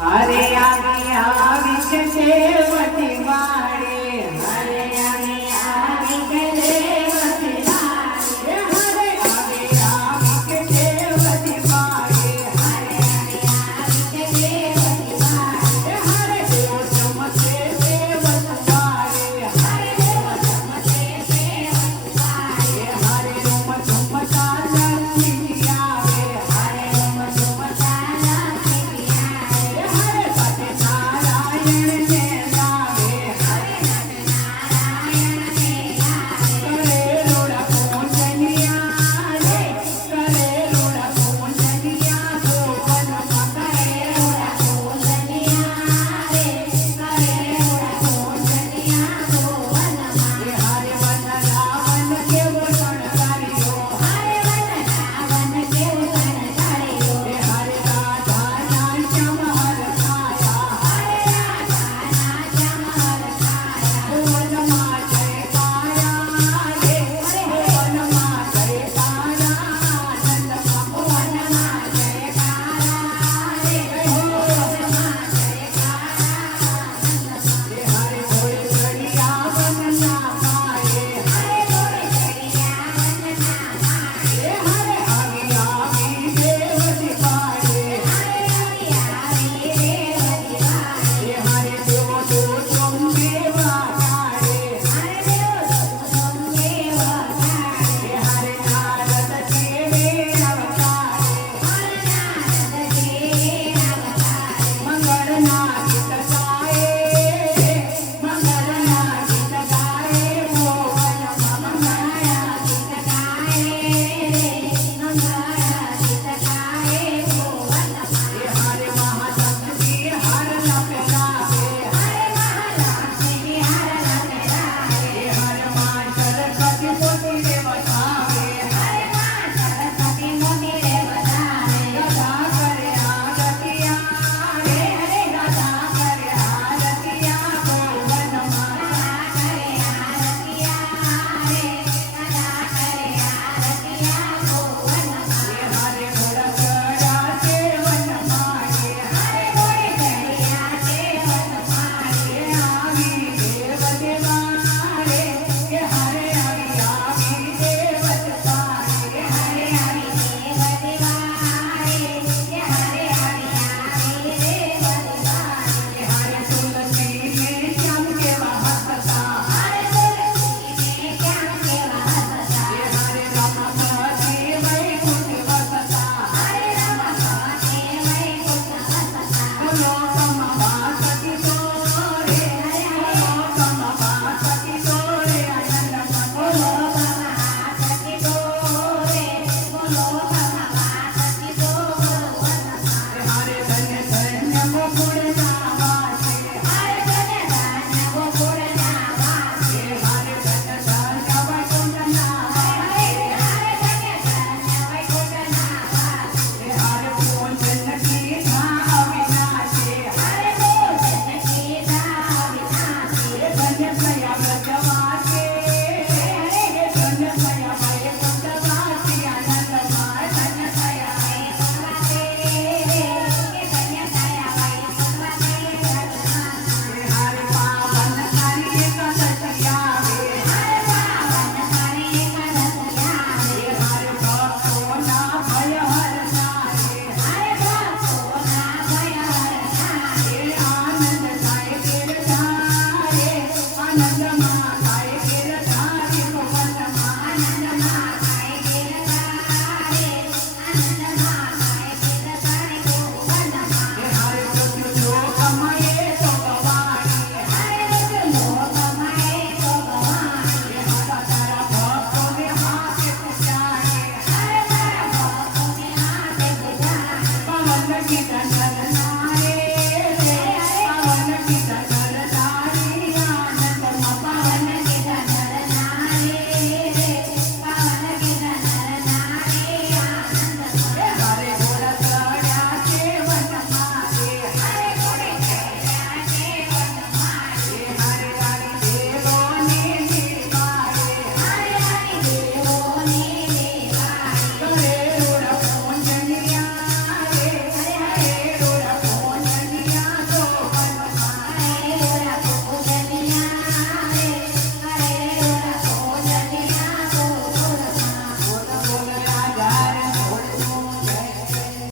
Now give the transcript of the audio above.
હરે આવી આવી છે